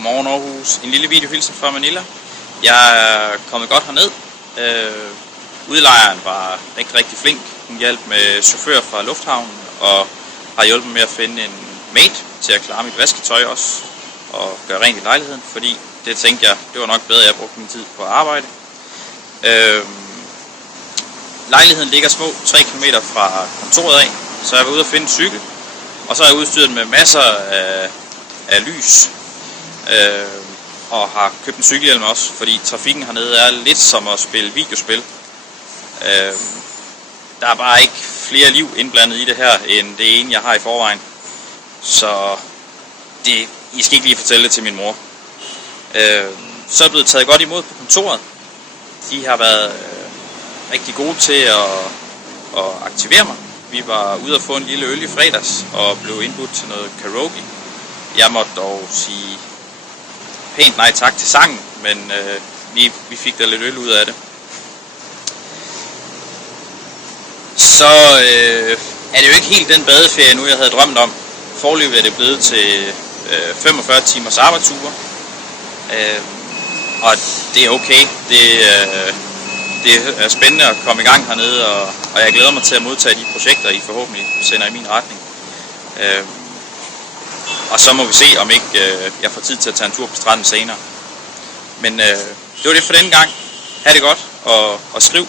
Godmorgen Aarhus. En lille videohilsen fra Manila. Jeg er kommet godt herned. Udlejeren var rigtig flink. Hun hjalp med chauffør fra lufthavnen og har hjulpet med at finde en mate til at klare mit vasketøj også og gøre rent i lejligheden, fordi det tænkte jeg, det var nok bedre, at jeg brugte min tid på at arbejde. Lejligheden ligger små 3 km fra kontoret af, så jeg var ude at finde en cykel, og så er jeg udstyret med masser af lys, og har købt en cykelhjelm også, fordi trafikken hernede er lidt som at spille videospil. Der er bare ikke flere liv indblandet i det her, end det ene, jeg har i forvejen. Så I skal ikke lige fortælle det til min mor. Så er jeg blevet taget godt imod på kontoret. De har været rigtig gode til at aktivere mig. Vi var ude at få en lille øl i fredags og blev indbudt til noget karaoke. Jeg måtte dog sige pænt nej tak til sangen, men vi fik da lidt øl ud af det. Så er det jo ikke helt den badeferie nu, jeg havde drømt om. Foreløbig er det blevet til 45 timers arbejdsuger. Og det er okay. Det er spændende at komme i gang hernede, og jeg glæder mig til at modtage de projekter, I forhåbentlig sender i min retning. Og så må vi se, om ikke jeg får tid til at tage en tur på stranden senere. Men det var det for denne gang. Ha' det godt, og skriv.